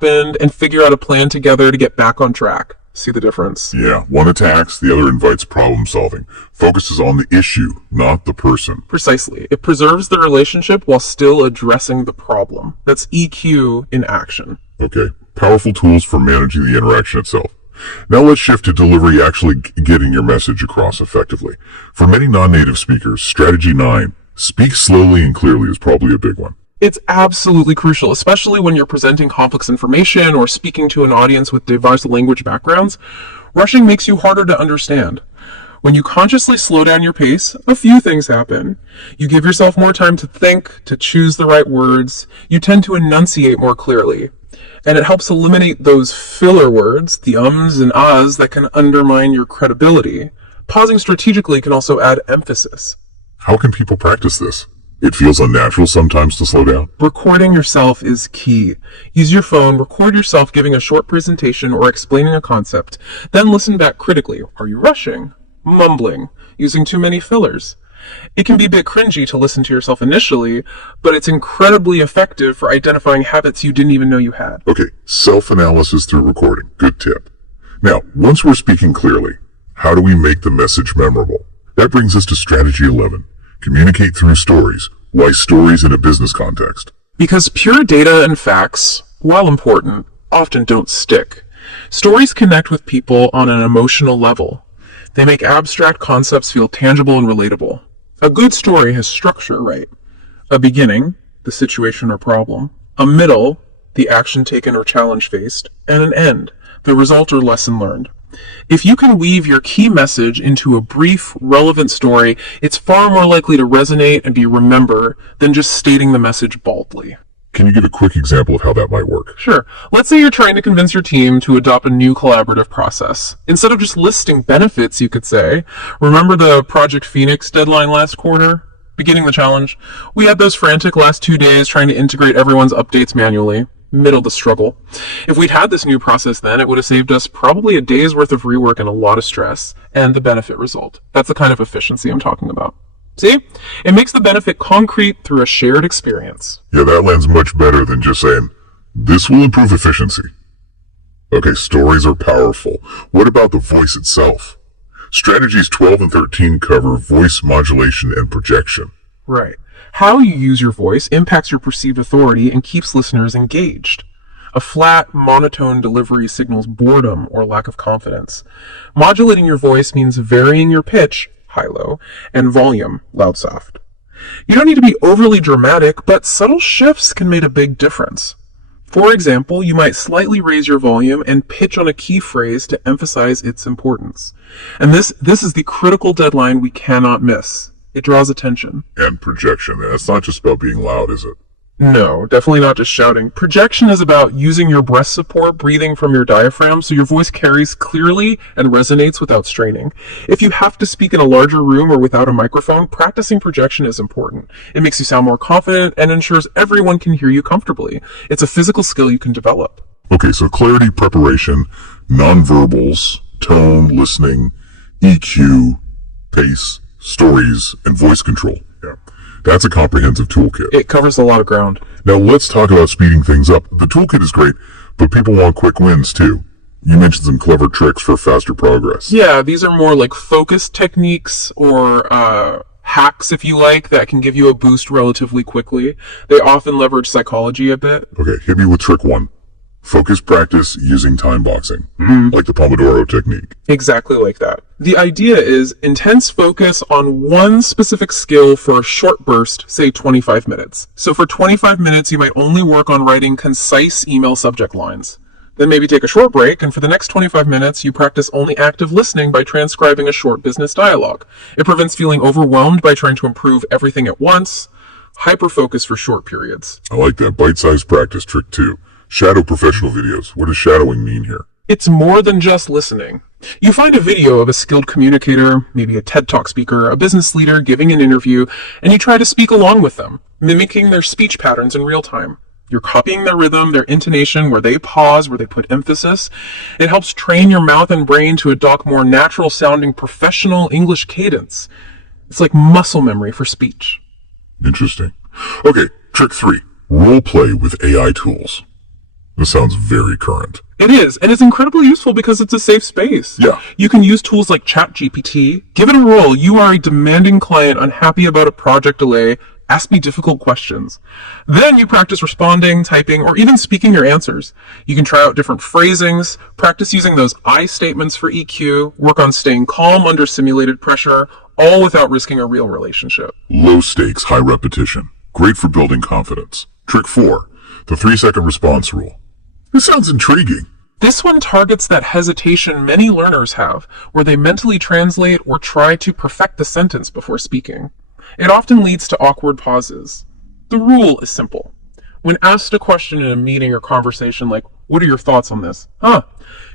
happened and figure out a plan together to get back on track. See the difference? Yeah, one attacks, the other invites problem solving. Focuses on the issue, not the person. Precisely. It preserves the relationship while still addressing the problem. That's EQ in action. Okay, powerful tools for managing the interaction itself. Now let's shift to delivery, actually getting your message across effectively. For many non-native speakers, strategy 9, speak slowly and clearly, is probably a big one. It's absolutely crucial, especially when you're presenting complex information or speaking to an audience with diverse language backgrounds. Rushing makes you harder to understand. When you consciously slow down your pace, a few things happen. You give yourself more time to think, to choose the right words. You tend to enunciate more clearly. And it helps eliminate those filler words, the ums and ahs, that can undermine your credibility. Pausing strategically can also add emphasis. How can people practice this? It feels unnatural sometimes to slow down. Recording yourself is key. Use your phone, record yourself giving a short presentation or explaining a concept. Then listen back critically. Are you rushing? Mumbling? Using too many fillers? It can be a bit cringy to listen to yourself initially, but it's incredibly effective for identifying habits you didn't even know you had. Okay, self-analysis through recording. Good tip. Now, once we're speaking clearly, how do we make the message memorable? That brings us to strategy 11. Communicate through stories. Why stories in a business context? Because pure data and facts, while important, often don't stick. Stories connect with people on an emotional level. They make abstract concepts feel tangible and relatable. A good story has structure, right? A beginning, the situation or problem. A middle, the action taken or challenge faced. And an end, the result or lesson learned. If you can weave your key message into a brief, relevant story, it's far more likely to resonate and be remembered than just stating the message baldly. Can you give a quick example of how that might work? Sure. Let's say you're trying to convince your team to adopt a new collaborative process. Instead of just listing benefits, you could say, remember the Project Phoenix deadline last quarter? Beginning the challenge. We had those frantic last 2 days trying to integrate everyone's updates manually. Middle the struggle. If we'd had this new process then, it would have saved us probably a day's worth of rework and a lot of stress, and the benefit result. That's the kind of efficiency I'm talking about. See? It makes the benefit concrete through a shared experience. Yeah, that lands much better than just saying, this will improve efficiency. Okay, stories are powerful. What about the voice itself? Strategies 12 and 13 cover voice modulation and projection. Right. How you use your voice impacts your perceived authority and keeps listeners engaged. A flat, monotone delivery signals boredom or lack of confidence. Modulating your voice means varying your pitch, high-low, and volume, loud-soft. You don't need to be overly dramatic, but subtle shifts can make a big difference. For example, you might slightly raise your volume and pitch on a key phrase to emphasize its importance. And this is the critical deadline we cannot miss. It draws attention. And projection. And it's not just about being loud, is it? No, definitely not just shouting. Projection is about using your breath support, breathing from your diaphragm, so your voice carries clearly and resonates without straining. If you have to speak in a larger room or without a microphone, practicing projection is important. It makes you sound more confident and ensures everyone can hear you comfortably. It's a physical skill you can develop. Okay, so clarity, preparation, nonverbals, tone, listening, EQ, pace, stories, and voice control. Yeah. That's a comprehensive toolkit. It covers a lot of ground. Now let's talk about speeding things up. The toolkit is great, but people want quick wins too. You mentioned some clever tricks for faster progress. Yeah, these are more like focus techniques or hacks, if you like, that can give you a boost relatively quickly. They often leverage psychology a bit. Okay, hit me with trick 1. Focus practice using time boxing, like the Pomodoro technique. Exactly like that. The idea is intense focus on one specific skill for a short burst, say 25 minutes. So for 25 minutes, you might only work on writing concise email subject lines. Then maybe take a short break, and for the next 25 minutes, you practice only active listening by transcribing a short business dialogue. It prevents feeling overwhelmed by trying to improve everything at once. Hyper-focus for short periods. I like that bite-sized practice trick too. Shadow professional videos. What does shadowing mean here? It's more than just listening. You find a video of a skilled communicator, maybe a TED Talk speaker, a business leader giving an interview, and you try to speak along with them, mimicking their speech patterns in real time. You're copying their rhythm, their intonation, where they pause, where they put emphasis. It helps train your mouth and brain to adopt more natural-sounding professional English cadence. It's like muscle memory for speech. Interesting. Okay, trick 3. Role play with AI tools. This sounds very current. It is, and it's incredibly useful because it's a safe space. Yeah. You can use tools like ChatGPT. Give it a roll. You are a demanding client unhappy about a project delay. Ask me difficult questions. Then you practice responding, typing, or even speaking your answers. You can try out different phrasings, practice using those I statements for EQ, work on staying calm under simulated pressure, all without risking a real relationship. Low stakes, high repetition. Great for building confidence. Trick 4. The 3-second response rule. This sounds intriguing. This one targets that hesitation many learners have, where they mentally translate or try to perfect the sentence before speaking. It often leads to awkward pauses. The rule is simple. When asked a question in a meeting or conversation like, "What are your thoughts on this?"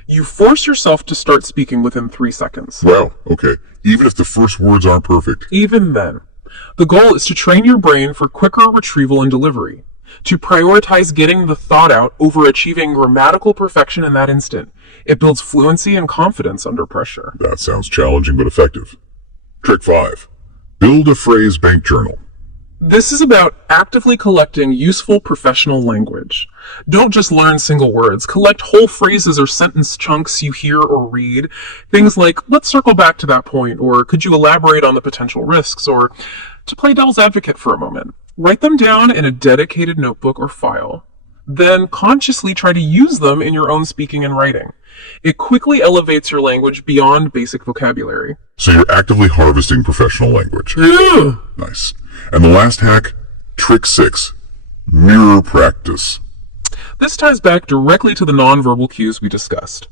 You force yourself to start speaking within 3 seconds. Wow, okay. Even if the first words aren't perfect. Even then, the goal is to train your brain for quicker retrieval and delivery, to prioritize getting the thought out over achieving grammatical perfection in that instant. It builds fluency and confidence under pressure. That sounds challenging but effective. Trick 5. Build a phrase bank journal. This is about actively collecting useful professional language. Don't just learn single words. Collect whole phrases or sentence chunks you hear or read. Things like, "Let's circle back to that point," or "Could you elaborate on the potential risks?" or to play devil's advocate for a moment. Write them down in a dedicated notebook or file. Then consciously try to use them in your own speaking and writing. It quickly elevates your language beyond basic vocabulary. So you're actively harvesting professional language. Yeah. Nice. And the last hack, trick 6. Mirror practice. This ties back directly to the nonverbal cues we discussed.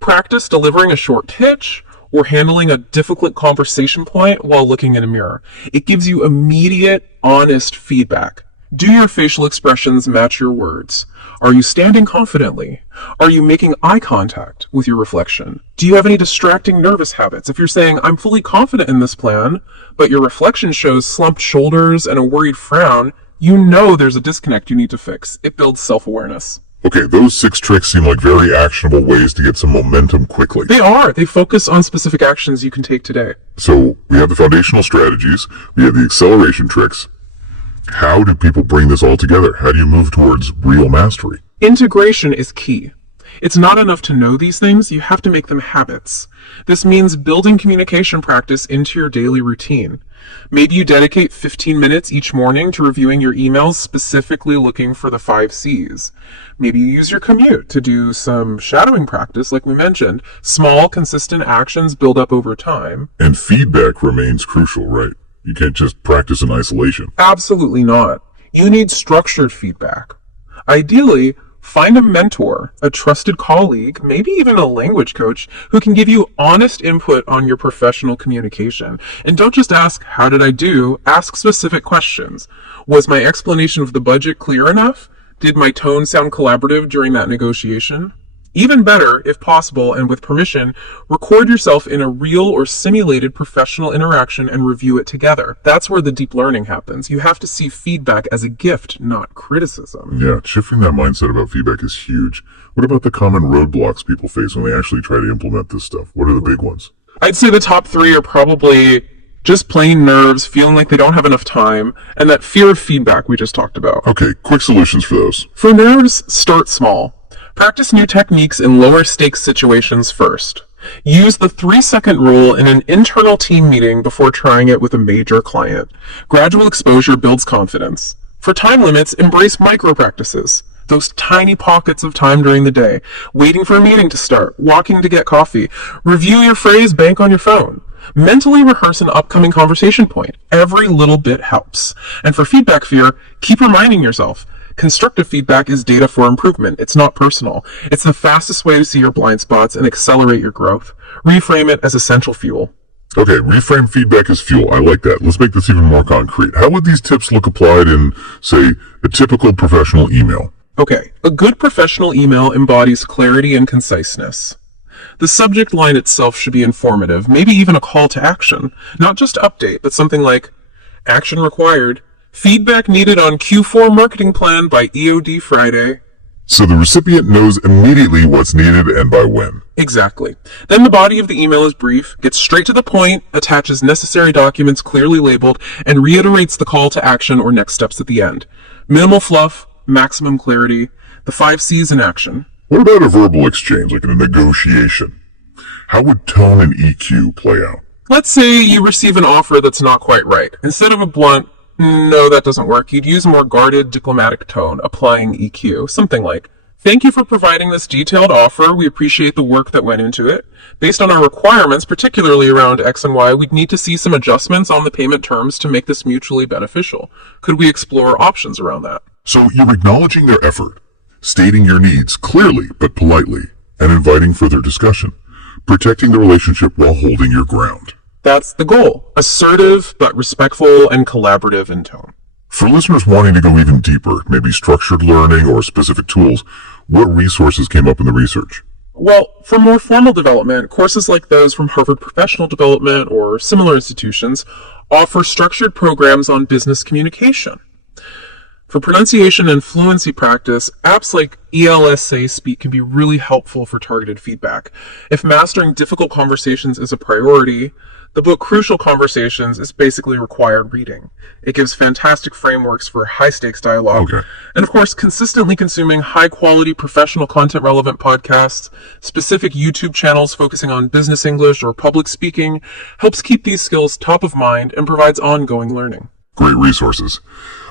Practice delivering a short pitch or handling a difficult conversation point while looking in a mirror. It gives you immediate, honest feedback. Do your facial expressions match your words? Are you standing confidently? Are you making eye contact with your reflection? Do you have any distracting nervous habits? If you're saying, "I'm fully confident in this plan," but your reflection shows slumped shoulders and a worried frown, you know there's a disconnect you need to fix. It builds self-awareness. Okay, those 6 tricks seem like very actionable ways to get some momentum quickly. They are. They focus on specific actions you can take today. So we have the foundational strategies, we have the acceleration tricks. How do people bring this all together? How do you move towards real mastery? Integration is key. It's not enough to know these things, you have to make them habits. This means building communication practice into your daily routine. Maybe you dedicate 15 minutes each morning to reviewing your emails, specifically looking for the 5 C's. Maybe you use your commute to do some shadowing practice, like we mentioned. Small, consistent actions build up over time. And feedback remains crucial, right? You can't just practice in isolation. Absolutely not. You need structured feedback. Ideally, find a mentor, a trusted colleague, maybe even a language coach who can give you honest input on your professional communication. And don't just ask, "How did I do?" Ask specific questions. Was my explanation of the budget clear enough? Did my tone sound collaborative during that negotiation? Even better, if possible and with permission, record yourself in a real or simulated professional interaction and review it together. That's where the deep learning happens. You have to see feedback as a gift, not criticism. Yeah, shifting that mindset about feedback is huge. What about the common roadblocks people face when they actually try to implement this stuff? What are the big ones? I'd say the top 3 are probably just plain nerves, feeling like they don't have enough time, and that fear of feedback we just talked about. Okay, quick solutions for those. For nerves, start small. Practice new techniques in lower stakes situations first. Use the 3-second rule in an internal team meeting before trying it with a major client. Gradual exposure builds confidence. For time limits, embrace micro practices. Those tiny pockets of time during the day. Waiting for a meeting to start. Walking to get coffee. Review your phrase bank on your phone. Mentally rehearse an upcoming conversation point. Every little bit helps. And for feedback fear, keep reminding yourself. Constructive feedback is data for improvement. It's not personal. It's the fastest way to see your blind spots and accelerate your growth. Reframe it as essential fuel. Okay, reframe feedback as fuel. I like that. Let's make this even more concrete. How would these tips look applied in, say, a typical professional email? Okay, a good professional email embodies clarity and conciseness. The subject line itself should be informative, maybe even a call to action. Not just update, but something like, "Action required. Feedback needed on Q4 marketing plan by EOD Friday." So the recipient knows immediately what's needed and by when. Exactly. Then the body of the email is brief, gets straight to the point, attaches necessary documents clearly labeled, and reiterates the call to action or next steps at the end. Minimal fluff, maximum clarity. The 5 C's in action. What about a verbal exchange, like in a negotiation? How would tone and EQ play out? Let's say you receive an offer that's not quite right. Instead of a blunt, no, that doesn't work, you'd use a more guarded, diplomatic tone, applying EQ. Something like, thank you for providing this detailed offer. We appreciate the work that went into it. Based on our requirements, particularly around X and Y, we'd need to see some adjustments on the payment terms to make this mutually beneficial. Could we explore options around that? So you're acknowledging their effort, stating your needs clearly but politely, and inviting further discussion, protecting the relationship while holding your ground. That's the goal. Assertive, but respectful and collaborative in tone. For listeners wanting to go even deeper, maybe structured learning or specific tools, what resources came up in the research? Well, for more formal development, courses like those from Harvard Professional Development or similar institutions offer structured programs on business communication. For pronunciation and fluency practice, apps like ELSA Speak can be really helpful for targeted feedback. If mastering difficult conversations is a priority, the book Crucial Conversations is basically required reading. It gives fantastic frameworks for high-stakes dialogue. Okay. And of course, consistently consuming high-quality professional content-relevant podcasts, specific YouTube channels focusing on business English or public speaking, helps keep these skills top of mind and provides ongoing learning. Great resources.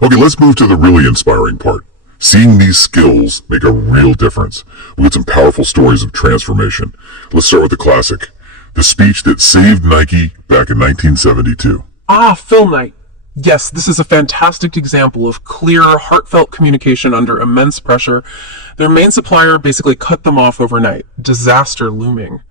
Okay, let's move to the really inspiring part. Seeing these skills make a real difference. We got some powerful stories of transformation. Let's start with the classic. The speech that saved Nike back in 1972. Phil Knight. Yes, this is a fantastic example of clear, heartfelt communication under immense pressure. Their main supplier basically cut them off overnight. Disaster looming.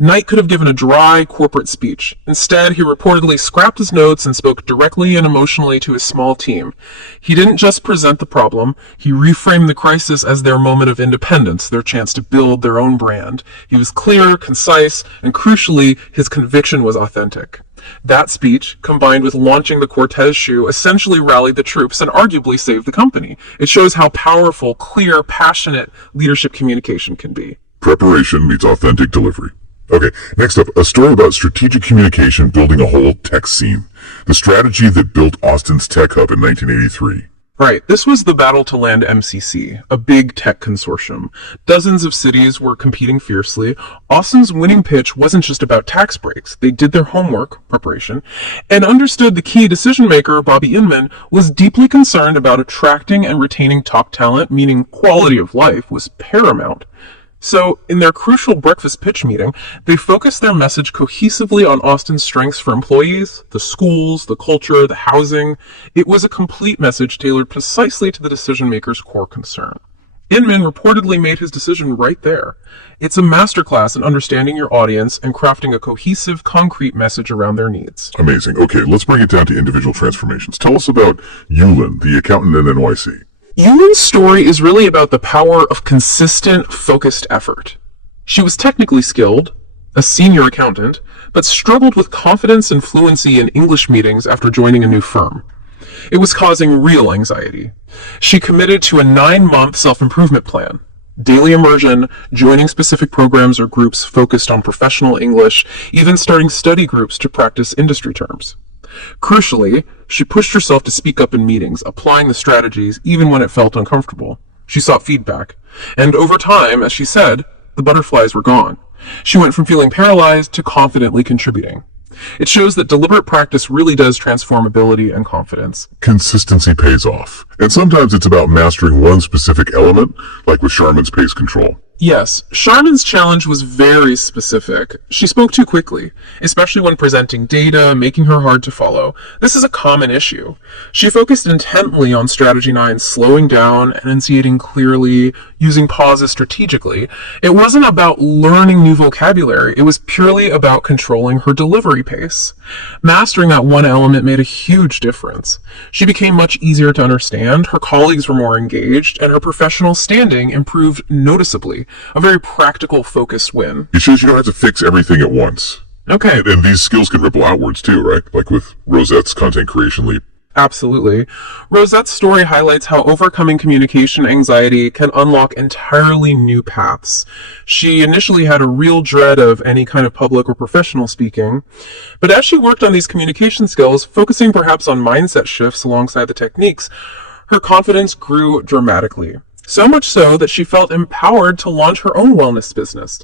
Knight could have given a dry, corporate speech. Instead, he reportedly scrapped his notes and spoke directly and emotionally to his small team. He didn't just present the problem, he reframed the crisis as their moment of independence, their chance to build their own brand. He was clear, concise, and crucially, his conviction was authentic. That speech, combined with launching the Cortez shoe, essentially rallied the troops and arguably saved the company. It shows how powerful, clear, passionate leadership communication can be. Preparation meets authentic delivery. Okay, next up, a story about strategic communication building a whole tech scene. The strategy that built Austin's tech hub in 1983. Right, this was the battle to land MCC, a big tech consortium. Dozens of cities were competing fiercely. Austin's winning pitch wasn't just about tax breaks. They did their homework, preparation, and understood the key decision maker, Bobby Inman, was deeply concerned about attracting and retaining top talent, meaning quality of life was paramount. So, in their crucial breakfast pitch meeting, they focused their message cohesively on Austin's strengths for employees, the schools, the culture, the housing. It was a complete message tailored precisely to the decision-maker's core concern. Inman reportedly made his decision right there. It's a masterclass in understanding your audience and crafting a cohesive, concrete message around their needs. Amazing. Okay, let's bring it down to individual transformations. Tell us about Yulin, the accountant in NYC. Yulin's story is really about the power of consistent, focused effort. She was technically skilled, a senior accountant, but struggled with confidence and fluency in English meetings after joining a new firm. It was causing real anxiety. She committed to a 9-month self-improvement plan. Daily immersion, joining specific programs or groups focused on professional English, even starting study groups to practice industry terms. Crucially, she pushed herself to speak up in meetings, applying the strategies even when it felt uncomfortable. She sought feedback. And over time, as she said, the butterflies were gone. She went from feeling paralyzed to confidently contributing. It shows that deliberate practice really does transform ability and confidence. Consistency pays off. And sometimes it's about mastering one specific element, like with Charmin's pace control. Yes, Charmin's challenge was very specific. She spoke too quickly, especially when presenting data, making her hard to follow. This is a common issue. She focused intently on Strategy 9, slowing down, enunciating clearly, using pauses strategically. It wasn't about learning new vocabulary, it was purely about controlling her delivery pace. Mastering that one element made a huge difference. She became much easier to understand, her colleagues were more engaged, and her professional standing improved noticeably. A very practical, focused win. It shows you don't have to fix everything at once. Okay. And these skills can ripple outwards too, right? Like with Rosette's content creation leap. Absolutely. Rosette's story highlights how overcoming communication anxiety can unlock entirely new paths. She initially had a real dread of any kind of public or professional speaking, but as she worked on these communication skills, focusing perhaps on mindset shifts alongside the techniques, her confidence grew dramatically. So much so that she felt empowered to launch her own wellness business.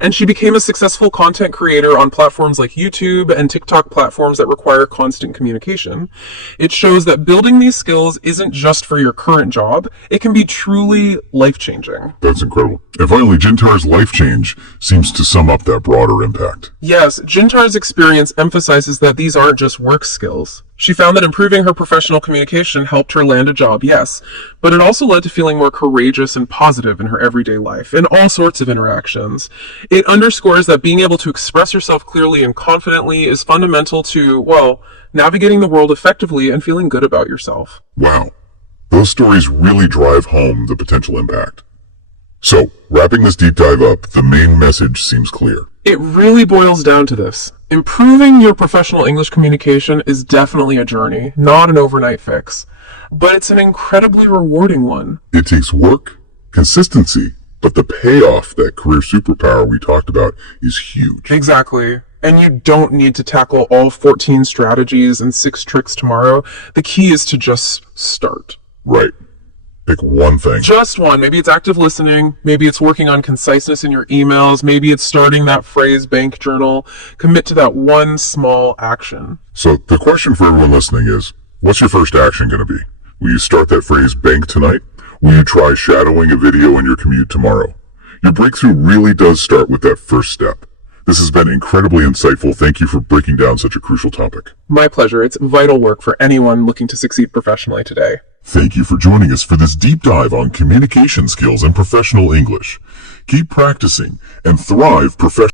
And she became a successful content creator on platforms like YouTube and TikTok, platforms that require constant communication. It shows that building these skills isn't just for your current job, it can be truly life-changing. That's incredible. And finally, Jintar's life change seems to sum up that broader impact. Yes, Jintar's experience emphasizes that these aren't just work skills. She found that improving her professional communication helped her land a job, yes, but it also led to feeling more courageous and positive in her everyday life, in all sorts of interactions. It underscores that being able to express yourself clearly and confidently is fundamental to, well, navigating the world effectively and feeling good about yourself. Wow. Those stories really drive home the potential impact. So, wrapping this deep dive up, the main message seems clear. It really boils down to this. Improving your professional English communication is definitely a journey, not an overnight fix. But it's an incredibly rewarding one. It takes work, consistency, but the payoff, that career superpower we talked about, is huge. Exactly. And you don't need to tackle all 14 strategies and 6 tricks tomorrow. The key is to just start. Right. Pick one thing. Just one. Maybe it's active listening. Maybe it's working on conciseness in your emails. Maybe it's starting that phrase bank journal. Commit to that one small action. So the question for everyone listening is, what's your first action going to be? Will you start that phrase bank tonight? Will you try shadowing a video on your commute tomorrow? Your breakthrough really does start with that first step. This has been incredibly insightful. Thank you for breaking down such a crucial topic. My pleasure. It's vital work for anyone looking to succeed professionally today. Thank you for joining us for this deep dive on communication skills and professional English. Keep practicing and thrive professionally.